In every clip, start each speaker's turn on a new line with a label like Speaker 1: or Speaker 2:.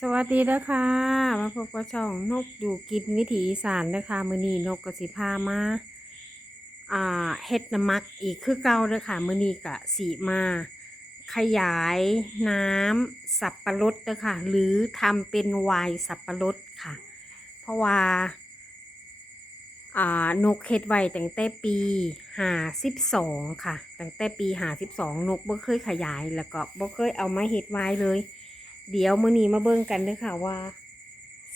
Speaker 1: สวัสดีนะคะมาพบกับช่องนกอยู่กินวิถีอีสานนะคะมือนีนกกสิพามาอ่าเฮ็ดน้ำมักอีกคือเก่าเลยค่ะมือนีกะสีมา ขยายน้ำสับปะรดนะคะหรือทำเป็นวน์สับปะรดค่ะ เพราะว่าอ่านกเฮ็ดไว้ตั้งแต่ปีหาสิบสองค่ะตั้งแต่ปีหาสิบสองนกบ่เคยขยายแล้วก็บ่เคยเอามาเฮ็ดไว้เลย เดี๋ยวมื้อนี้มาเบิ่งกันเด้อค่ะว่า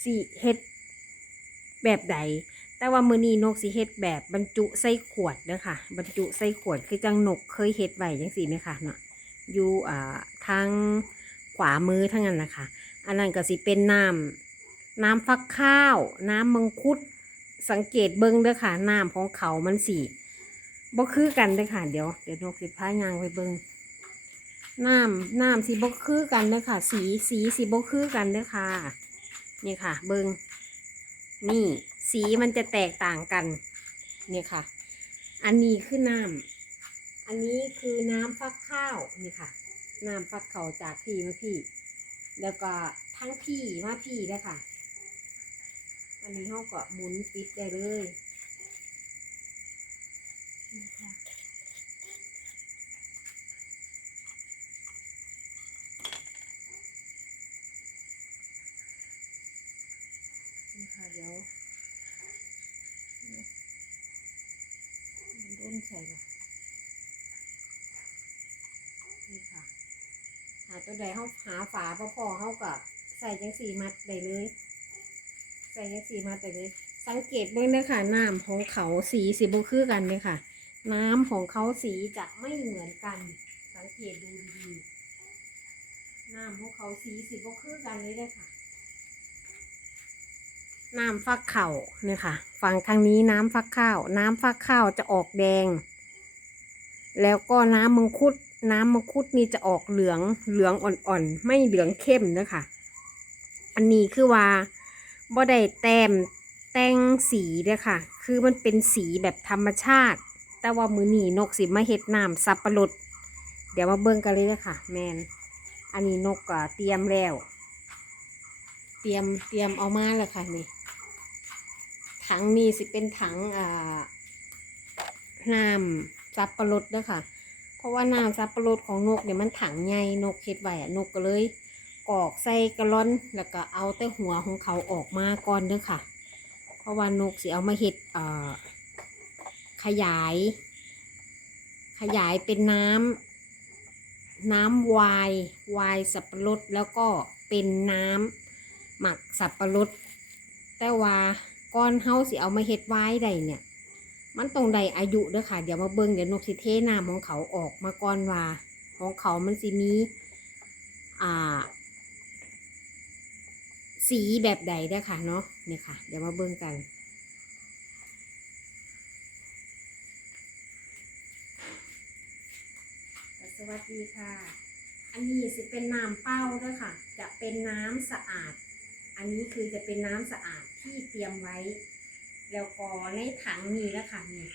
Speaker 1: สิเฮ็ดแบบใด แต่ว่ามื้อนี้นกสิเฮ็ดแบบบรรจุใส่ขวดเด้อค่ะ บรรจุใส่ขวดคือจังนกเคยเฮ็ดไว้จังซี่ไหมค่ะเนาะอยู่อ่าทางขวามือทั้งนั้นนะคะอันนั้นก็สิเป็นน้ำน้ำฟักข้าว น้ำมังคุด สังเกตเบิ่งเด้อค่ะน้ำของเขามันสิบ่คือกันเด้อค่ะเดี๋ยวเดี๋ยวนกสิพายางไปเบิ่ง น้ำน้ำสีบกคือกันเด้อค่ะ สีสีสีบกคือกันเด้อค่ะ นี่ค่ะ เบิงนี่ สีมันจะแตกต่างกันนี่ค่ะ อันนี้คือน้ำอันนี้คือน้ำฟักข้าวนี่ค่ะ น้ำฟักเขาวจากพี่มาพี่ แล้วก็ทั้งพี่มาพี่ด้วยค่ะ อันนี้เขาก็หมุนปิดได้เลยนี่ค่ะ นี่ค่ะเดี๋ยวรุ่ นใส่ก่อนนี่ค่ะหาตัวใดเขาหาฝาพอพอเขากับใส่จังสีมัดได้เลย ใส่จังสีมัดได้เลย สังเกตเบื้องเลยค่ะน้ำของเขาสีสีบุคือกันเลยค่ะ น้ำของเขาสีจะไม่เหมือนกัน สังเกตดูดีๆน้ำของเขาสีสีบุคือกันเลยเลยค่ะ น้ำฟักข้าวเนี่ยค่ะ ฝั่งทางนี้น้ำฟักข้าว น้ำฟักข้าวจะออกแดง แล้วก็น้ำมังคุด น้ำมังคุดนี่จะออกเหลืองเหลืองอ่อนๆ ไม่เหลืองเข้มนะคะ อันนี้คือว่าบ่ได้แต้มแต่งสีเด้อค่ะ คือมันเป็นสีแบบธรรมชาติ แต่ว่ามือหนีนกสิมาเฮ็ดน้ำสับปะรด เดี๋ยวมาเบิ่งกันเลยค่ะแมน อันนี้นกเตรียมแล้ว เตรียมเตรียมเอามาแล้วค่ะนี่ ถังนี้สิเป็นถังอ่าน้ำซับปะรดเด้อค่ะ เพราะว่าน้ำซับปะรดของนกเนี่ยมันถังใหญ่นกเฮ็ดไว้อะนกก็เลยกรอกใส่กระลอนแล้วก็เอาแต่หัวของเขาออกมาก่อนเด้อค่ะ เพราะว่านกสิเอามาเฮ็ดอ่าขยาย ขยายเป็นน้ำน้ำวายวายสับปะรดแล้วก็เป็นน้ำหมักสับปะรดแต่ว่า ก่อนเฮาสิเอามาเฮ็ดไว้ได้เนี่ย มันต้องได้อายุเด้อค่ะ เดี๋ยวมาเบิ่งเดี๋ยวนกสิเทน้ำของเขาออกมาก่อนว่าของเขามันสิมี อ่า สีแบบใดเด้อค่ะเนาะนี่ค่ะ เดี๋ยวมาเบิ่งกันสวัสดีค่ะ อันนี้สิเป็นน้ำเป้าเด้อค่ะ จะเป็นน้ำสะอาด อันนี้คือจะเป็นน้ำสะอาด รียมไว้ แล้วก็ในถังนี้แล้วค่ะนี่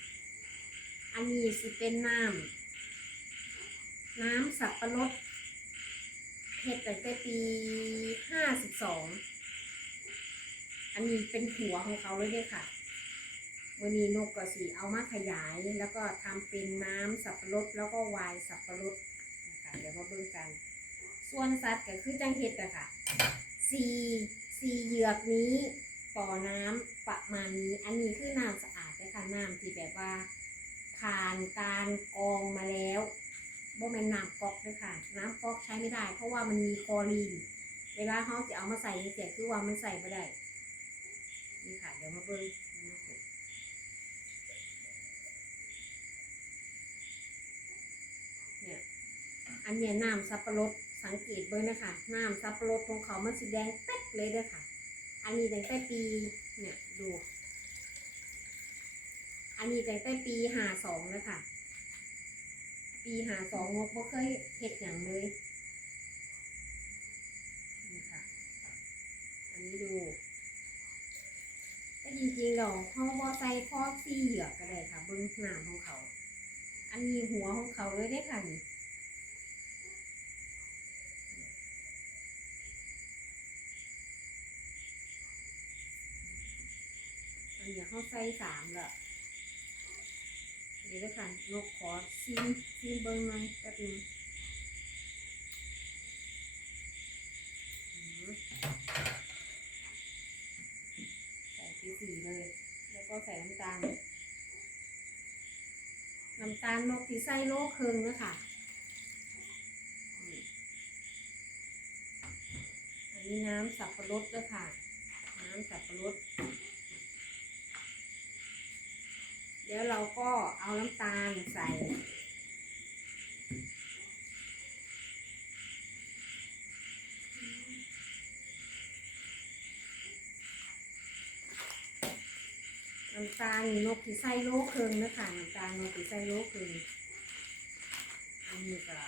Speaker 1: อันนี้สิเป็นน้ำน้ำสับปะรดเฮ็ดตั้งแต่ปีห้าสิบสองอันนี้เป็นหัวของเขาเลยเด้อค่ะวันนี้นกก็สีเอามาขยายแล้วก็ทำเป็นน้ำสับปะรดแล้วก็ไวน์สับปะรดนะคะเดี๋ยวมาเบิ่งกัน ส่วนสัตว์ก็คือจังเห็ดอะค่ะสี่สี่เหยือกนี้ ต่อน้ำประมาณนี้ อันนี้คือน้ำสะอาดนะคะน้ำที่แบบว่า ผ่านการกรองมาแล้วบ่แม่นน้ำก๊อกด้วยค่ะ น้ำก๊อกใช้ไม่ได้ เพราะว่ามันมีคลอรีน เวลาเขาจะเอามาใส่เสียคือว่ามันใส่ไม่ได้ นี่ค่ะ เดี๋ยวมาเบิ่งเนี่ย อันเนี้ยน้ำสับปะรดสังเกตเบิ่งนะคะน้ำสับปะรดของเขามันสีแดงเป๊กเลยด้อค่ะ อันนี้ตั้งแต่ปีเนี่ยดู อันนี้ตั้งแต่ปีหาสองเลยค่ะ ปีหาสองงบบ่เคยเห็ดอย่างเลยนี่ค่ะ อันนี้ดูแต่จริงๆเราเขาบ่ใส่พอกซี่เหยือกก็ได้ค่ะเบิ้งหน้าของเขา อันนี้หัวของเขาเลยได้ค่ะนี่ เขาใส่สามละเดี๋ยวด้วยกันกขอซีมซีมเบิ้งหน่อยแป๊บนึงใส่ที่สี่เลย แล้วก็ใส่น้ำตาล น้ำตาลนกที่ใส่โลครึ่งนะคะอันนี้น้ำสับปะรดด้วยค่ะ น้ำสับปะรด เดี๋ยวเราก็เอาน้ำตาลใส่ น้ำตาลนกที่ใส่โลครึ่งนะคะน้ำตาลนกที่ใส่โลครึ่งอันนี้ก็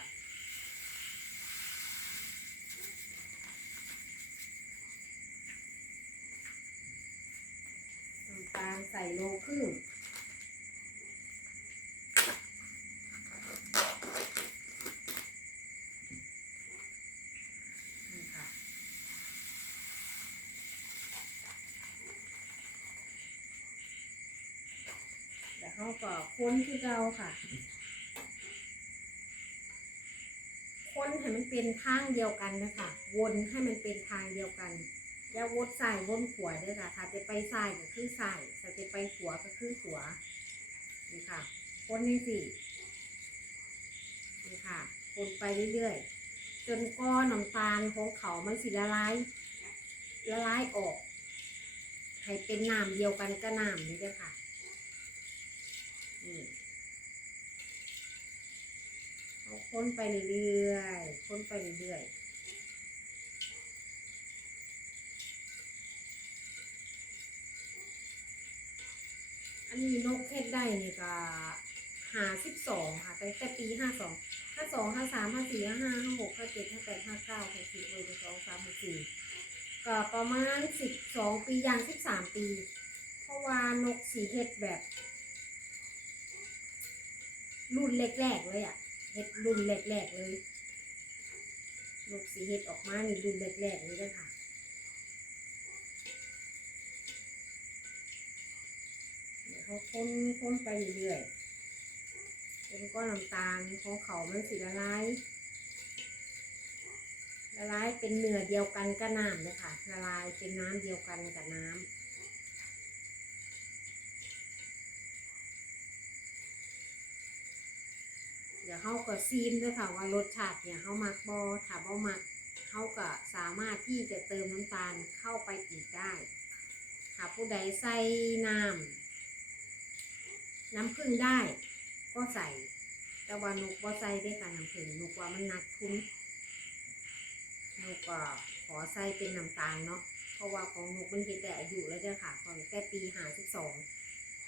Speaker 1: น้ำตาลใส่โลครึ่งนี่ค่ะ แล้ว เขาก็ค้นคือเราค่ะ ค้นให้มันเป็นทางเดียวกันนะคะวนให้มันเป็นทางเดียวกันอย่าวนซ้ายวนขวาเด้วยค่ะถ้าจะไปซ้ายก็คือซ้ายถ้าจะไปขวาก็คือขวานี่ค่ะ ค้นนี่สินี่ค่ะ คนไปเรื่อยๆ จนก้อนน้ำตาลของเขามันสิละลายละลายออกให้เป็นน้ำเดียวกันก็น้ำนี่เลยค่ะ เอาค้นไปเรื่อยๆค้นไปเรื่อยๆอันนี้นกเฮ็ดได้นี่ก็หาสิบสองค่ะตั้งแต่ปีห้าสองห้าสองห้าสามห้าสี่ห้าห้าห้าหกห้าเจ็ดห้าแปดห้าเก้าหกสิบเอ็ดสองสามหกสี่ก็ประมาณสิบสองปีย่างสิบสามปี เพราะว่านกสีเฮ็ดแบบ รุ่นแรกๆเลยอะเฮ็ดรุ่นแรกๆเลยนกสีเฮ็ดออกมานี่รุ่นแรกๆเลยนะคะเดี๋ยวเขาค้นค้นไปเรื่อยๆจนก้อนน้ำตาลของเขามันสีละลายละลายเป็นเนื้อเดียวกันกับน้ำเลยค่ะละลายเป็นน้ำเดียวกันกับน้ำ เดี๋ยวเขาก็ซีมด้วยค่ะว่ารสชาติเนี่ยเขามักบอถ้าบ่มักเขาก็สามารถที่จะเติมน้ำตาลเข้าไปอีกได้ถ้าผู้ใดใส่น้ำน้ำผึ้งได้ ก็ใส่ แต่ว่านกบ่ใส่ได้ค่ะน้ำผึ้งนกว่ามันหนักทุนนกก็ขอใส่เป็นน้ำตาลเนาะเพราะว่าของนกมันเฮ็ดแต่อายุแล้วเด้อค่ะของแต่ปีห้าสิบสอง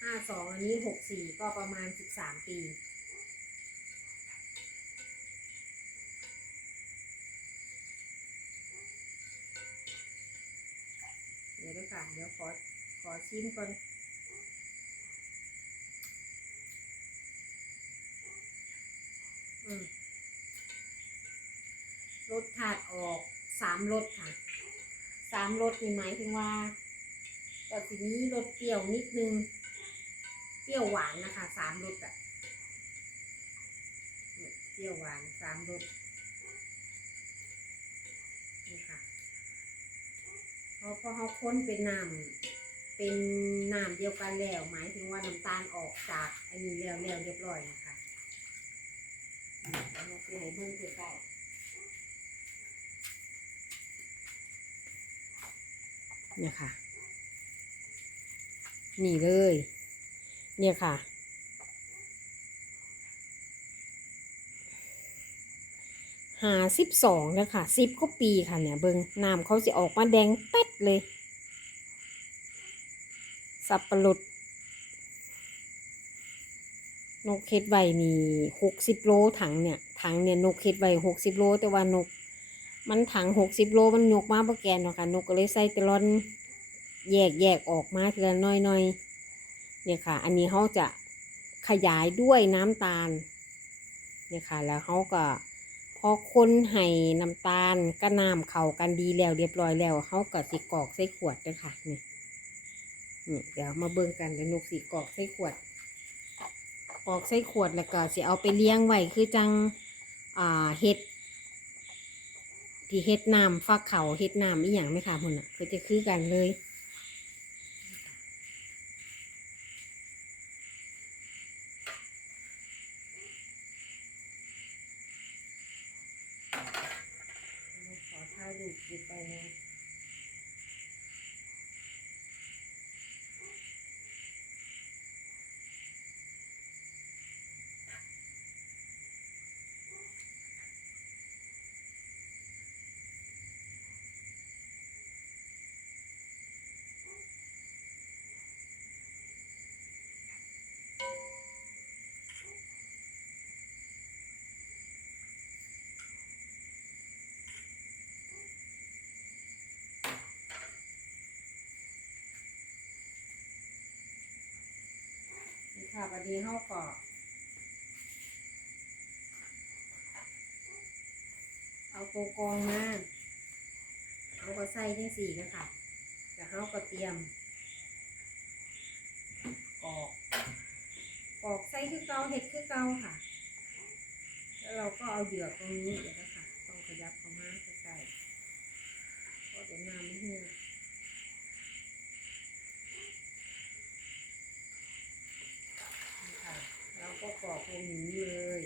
Speaker 1: ห้าสองอันนี้หกสี่ก็ประมาณสิบสามปี ขอขอชิมก่อนอืมรสชาติออกสามรสค่ะสามรสนี่หมายถึงว่าก็ทีนี้รสเปรี้ยวนิดนึง เปรี้ยวหวานนะคะสามรสอะเนี่ยเปรี้ยวหวานสามรสนี่ค่ะ เพราะพอเขาค้นเป็นน้ำเป็นน้ำเดียวกันแล้ว หมายถึงว่าน้ำตาลออกจากอันนี้แล้วแล้วเรียบร้อยนะคะเราไปให้เบิ่งใกล้เนี่ยค่ะ นี่เลย เนี่ยค่ะ หาสิบสองแล้วค่ะสิบก็ปีค่ะเนี่ยเบิงน้ำเขาจะออกมาแดงเป๊ดเลย สับปะรดนกเฮ็ดไวนี่หกสิบโลถังเนี่ยถังเนี่ยนกเฮ็ดไวหกสิบโล แต่ว่านก มันถังหกสิบโลมันยกมาบ่แกนหรอกค่ะนกก็เลยใส่แตลอนแยกแยกออกมาทีละน้อยน้อยๆเนี่ยค่ะ อันนี้เขาจะขยายด้วยน้ำตาลเนี่ยค่ะแล้วเขาก็ พอคนให้น้ำตาลก็น้ำเข้ากันดีแล้วเรียบร้อยแล้วเขาก็สิกรอกใส่ขวดเด้วยค่ะนี่นี่เดี๋ยวมาเบิ่งกันเดี๋ยวนุกสีกรอกใส่ขวดกรอกใส่ขวดแล้วก็สิเอาไปเลี้ยงไว้คือจังอ่าเฮ็ดที่เฮ็ดน้ำฟักเขาเฮ็ดน้ำอีหยังไหมคะพุ่นอะคือจะคือกันเลย ขอถ่ายรูปเก็บไปนะ นี่ ค่ะวันนี้เขาก็เอาโกกองมาเอาก็ใส่ทั้งสี่นะคะแต่เขาก็เตรียมกอกกอกใส่คือเกาเห็ดคือเกาค่ะ แล้วเราก็เอาเหยือกตรงนี้เดี๋ยวนะคะต้องขยับเข้ามาใกล้ๆเพราะเดี๋ยวน้ำไม่เหือ นี่ค่ะเรา ก็กรอบตรงนี้เลย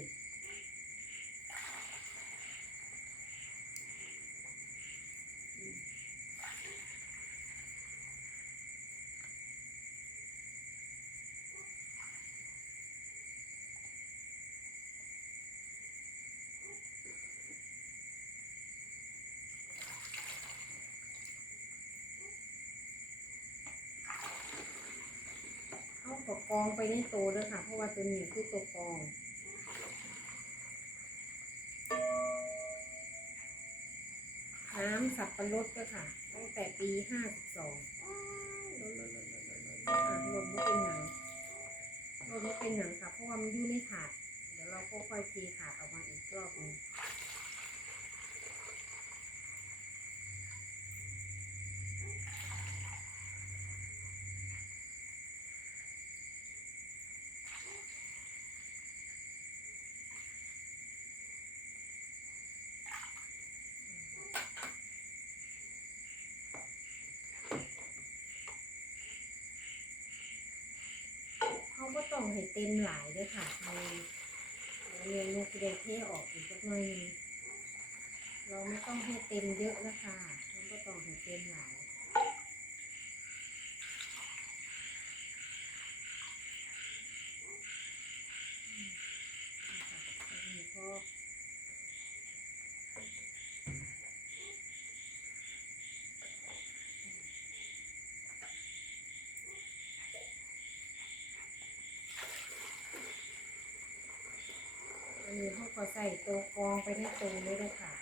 Speaker 1: เอาตัวกรองไปในโตด้วยค่ะ เพราะว่าตัวนี้คือตัวกองน้ำสับปะรดด้วยค่ะ ตั้งแต่ปีห้าสิบสองลดลดลดลดลดลดอะลดไม่เป็นหยังลดไม่เป็นหยังค่ะ เพราะว่ามันอยู่ในถาด เดี๋ยวเราค่อยเทถาดออกมาอีกรอบนึง ก็ต้องให้เต็มหลายด้วยค่ะในเรียนลูกเดเทออกอีกสักหน่อยเราไม่ต้องให้เต็มเยอะนะคะมันก็ต้องให้เต็มหลาย อันนี้ก็อันนี้เขอใส่ตัวกองไปในตัวเลยเลยค่ะ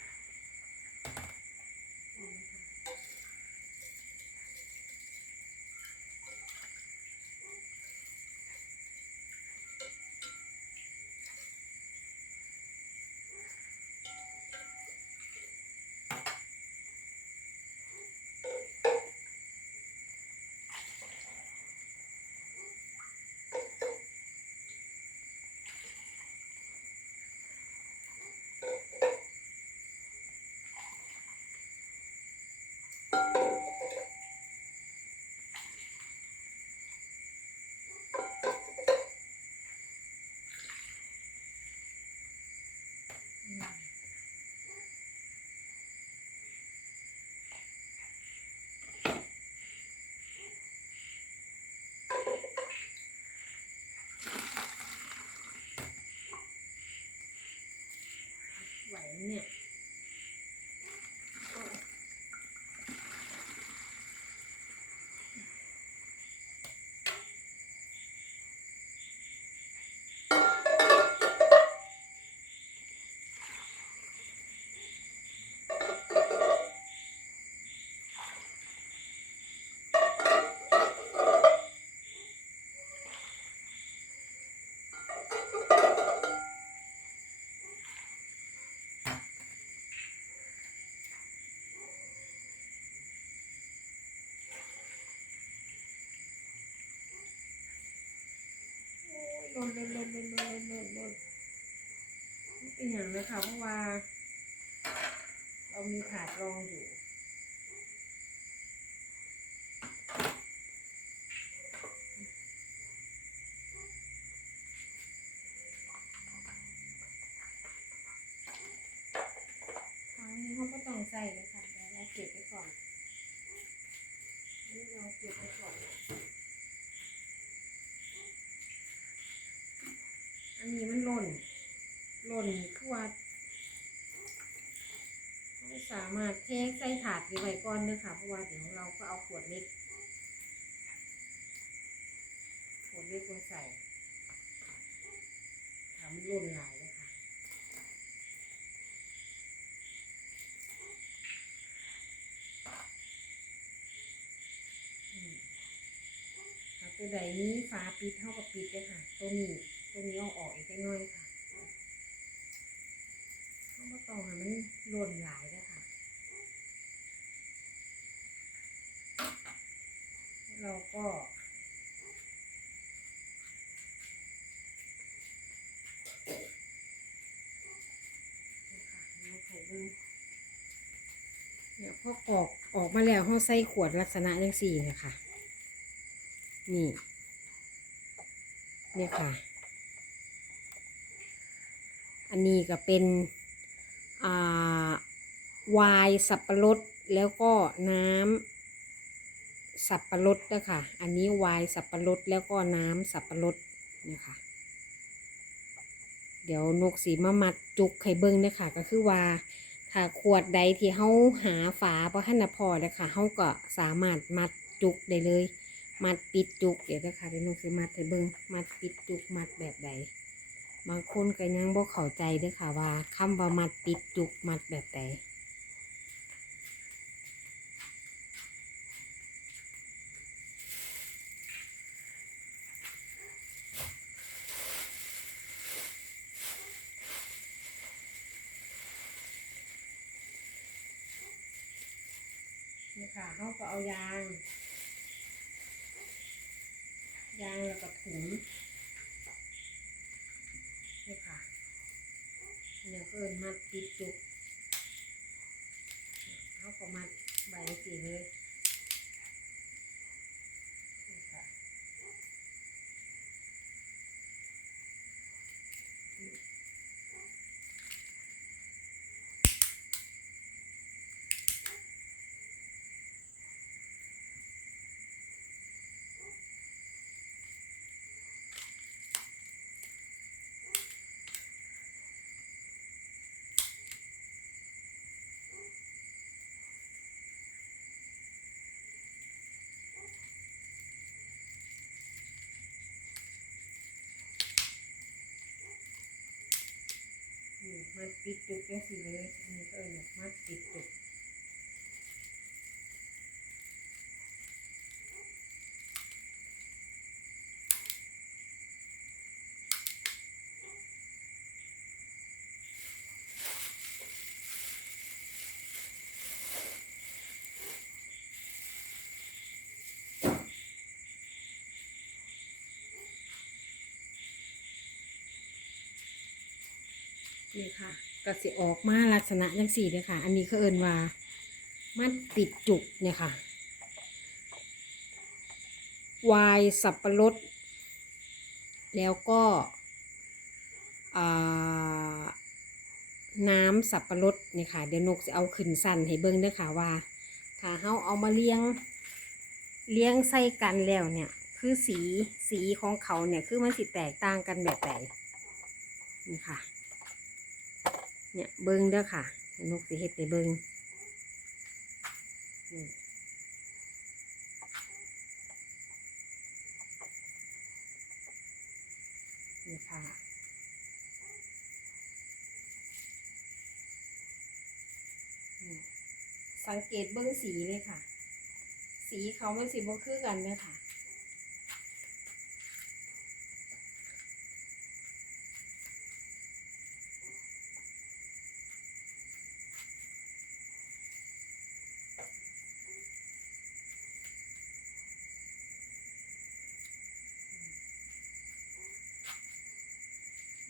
Speaker 1: เนี่ย นะคะเพราะว่า เรามีถาดรองอยู่ ครั้งนี้เขาก็ต้องใส่เลยค่ะเดี๋ยวเราเก็บไว้ก่อน นี่เราเก็บไว้ก่อน อันนี้มันหล่น หล่นคือว่าเรา สามารถเทใส่ถาดนี้ไว้ก่อนเด้อค่ะเพราะว่าเดี๋ยวเราก็เอาขวดเล็กขวดเล็กมาใส่ทำหล่นหลายเลยค่ะอืมตัวใดนี้ฝาปิดเท่ากับปิดเลยค่ะ ตัวนี้ตัวนี้เอาออกอีกจักหน้อยค่ะเขาก็ต้องให้มันหล่นหลายเลยค่ะ เราก็เนี่ยพอกรอกออกมาแล้วเขาใส่ขวดลักษณะอย่างสี่เนี่ยค่ะนี่ เนี่ยค่ะ อันนี้ก็เป็นอ่าวายสับปะรดแล้วก็น้ำ สับปะรดนะคะอันนี้วายสับปะรดแล้วก็น้ำสับปะรดนี่ยค่ะเดี๋ยวนกสีมามัดจุกไข่เบิ้งนี่ยค่ะก็คือว่าถ้าขวดใดที่เฮาหาฝาเพราะท่านพอเลยค่ะเฮาก็สามารถมัดจุกได้เลย มัดปิดจุกเดี๋ยวนะคะเดี๋ยวนกสิมัดให้เบิ้งมัดปิดจุกมัดแบบใดบางคนก็ยังบ่เข้าใจด้วยค่ะว่าคำว่ามัดปิดจุกมัดแบบใด นี่ค่ะเขาก็เอายาง ยางแล้วก็ถุงนี่ค่ะเนี่ยเอิญมัดติดจุกเขาก็มัดใบสีเลย มัดติดจุกจังสีเลยอันนี้ก็เอินมัดติดจุก นี่ค่ะ ก็สิออกมาลักษณะจังสี่เลยค่ะ อันนี้ก็เอินว่า มัดติดจุกเนี่ยค่ะ วายสับปะรด แล้วก็น้ำสับปะรดนี่ค่ะ เดี๋ยวนกจะเอาขึ้นสั่นให้เบิ้งเด้วยค่ะว่าถ้าเฮาเอามาเลี้ยงเลี้ยงใส่กันแล้วเนี่ย คือสีสีของเขาเนี่ย คือมันสิแตกต่างกันแบบไหนนี่ค่ะ เนี่ยเบิ้งเด้อค่ะนกสิเฮ็ดไปเบิ้งนี่ค่ะสังเกตเบิ้งสีเลยค่ะ สีเขามันสีบ่คือกันเลยค่ะ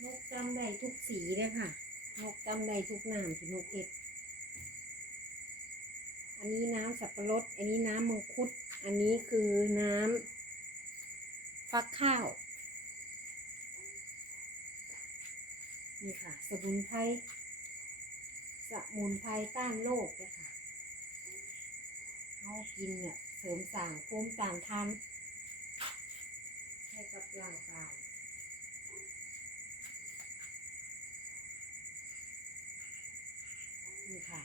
Speaker 1: นก จำได้ทุกสีเลยค่ะนกจำได้ทุกน้ำที่นกเอ็ด อันนี้น้ำสับปะรด อันนี้น้ำมังคุด อันนี้คือน้ำฟักข้าว นี่ค่ะ สมุนไพร สมุนไพรต้านโรคเลยค่ะเขากินเนี่ยเสริมสร้างภูมิต้านทานให้กับร่างกาย นี่ค่ะ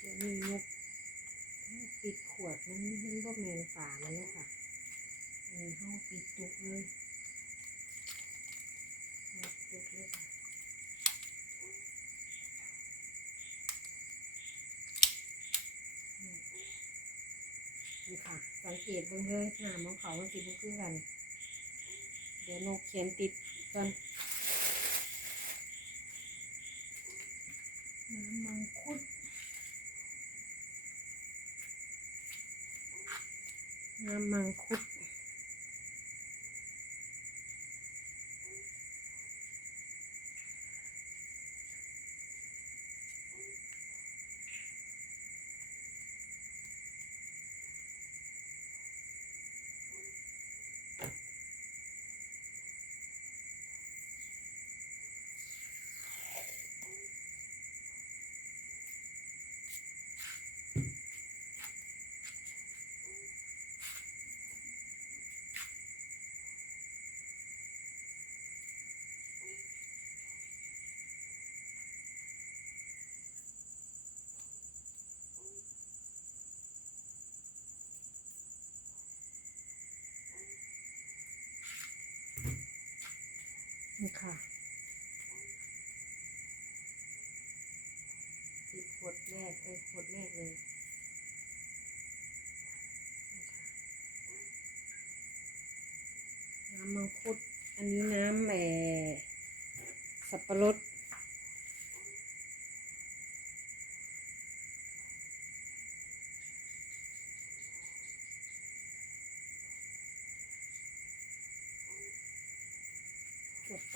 Speaker 1: เดี๋ยว มีนกปิดขวดมันมันก็แมนฝามันแล้วค่ะอันนี้ห้าปิดตุกเลยตุกเลยค่ะนี่ค่ะ สังเกตเบิ่งเลยหน้าของเขามันสิบ่คือกัน เดี๋ยวนกเขียนติดก่อนำมังคุด น้ำมังคุด นี่ค่ะติดขวดแรกเอ้ขวดแรกเลยน้ำมังคุด อันนี้น้ำแหมสับปะรด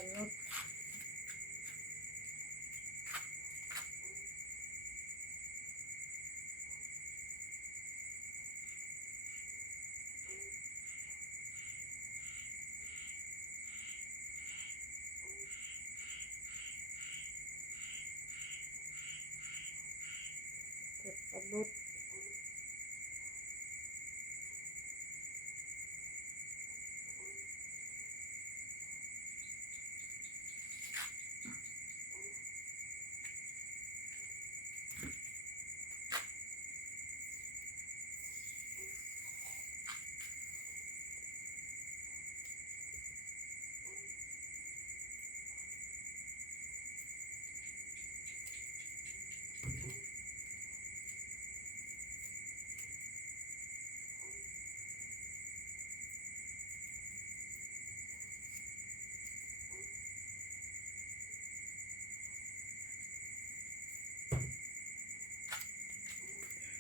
Speaker 1: สับ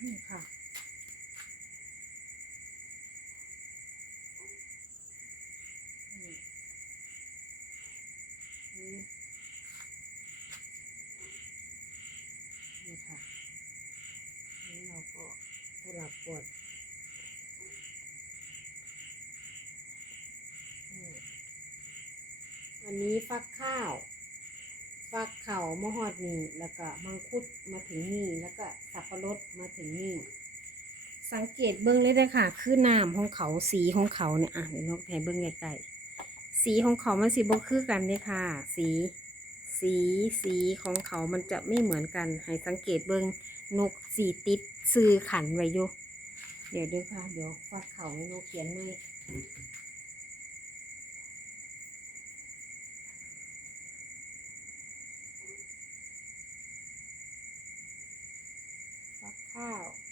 Speaker 1: นี่ค่ะนี่นี่ค่ะนี่เราก็สลับกดอันนี้ฟักข้าว ฟักเข่ามะฮอดนี่แล้วก็มังคุดมาถึงนี่แล้วก็สับปะรดมาถึงนี่สังเกตเบิ้งเลยเด้ค่ะ คือน้ำของเขาสีของเขาเนี่ยอะเดี๋ยวนกให้เบิ้งใกล้ๆสีของเขามันสีบ่คือกันเด้อค่ะ สี สีสีของเขามันจะไม่เหมือนกัน ให้สังเกตเบิ้งนกสีติดซื้อขันไว้อยู่เดี๋ยวเด้อค่ะ เดี๋ยวฟักเขาให้นกเขียนเลย ฟั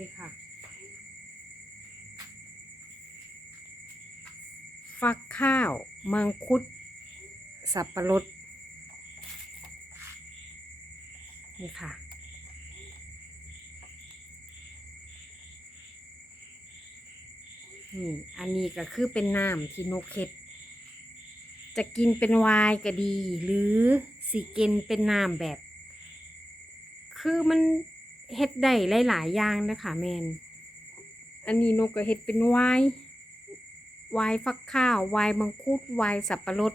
Speaker 1: นี่ค่ะ ฟักข้าว มังคุด สับปะรด นี่ค่ะ นี่ อันนี้ก็คือเป็นน้ำที่นกเห็ดจะกินเป็นวน์ก็ดี หรือสิกินเป็นน้ำแบบ คือมัน เฮ็ดได้หลายๆอย่างนะคะแมน อันนี้นกก็เฮ็ดเป็นไวน์ไวน์ฟักข้าวไวน์มังคุดไวน์สับปะรด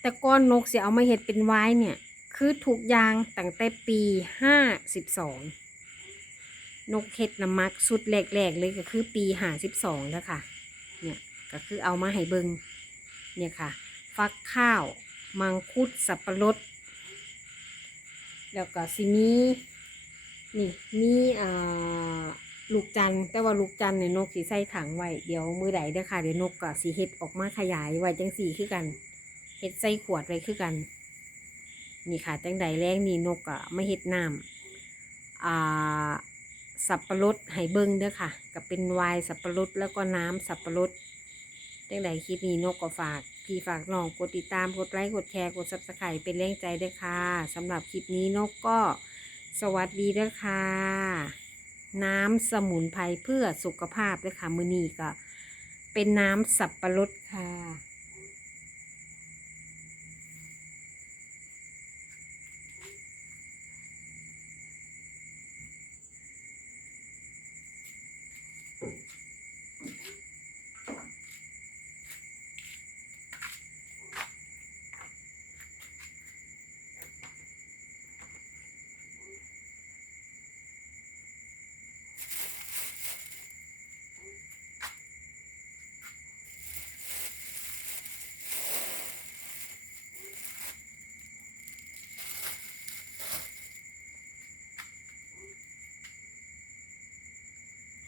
Speaker 1: แต่ก้อนนกเสียเอามาเฮ็ดเป็นไวน์เนี่ย คือทุกยางตั้งแต่ปีห้าสิบสองนกเฮ็ดน้ำมักสุดแรกๆเลยก็คือปีห้าสิบสองแล้วค่ะ เนี่ยก็คือเอามาให้เบิงเนี่ยค่ะ ฟักข้าว มังคุดสับปะรดแล้วก็สิมี นี่มีเอ่อลูกจันแต่ว่าลูกจันเนี่ยนกสีใส่ถังไว้เดี๋ยวมือใดเด้อค่ะเดี๋ยวนกก็สีเฮ็ดออกมาขยายไว้จังสีคือกันเฮ็ดใส่ขวดไว้คือกัน นี่ค่ะจังใดแรงนี่นกก็ไม่เฮ็ดน้ำอ่าสับปะรดให้เบิ่งเด้อค่ะก็เป็นไวน์สับปะรดแล้วก็น้ำสับปะรดจังใดคลิปนี้นกก็ฝากพี่ฝากน้องกดติดตามกดไลค์กดแชร์กดซับสไครต์เป็นแรงใจด้วยค่ะสำหรับคลิปนี้นกก็ สวัสดีด้อค่ะ น้ำสมุนไพรเพื่อสุขภาพด้วยค่ะ มือนีก็เป็นน้ำสับปะรดค่ะ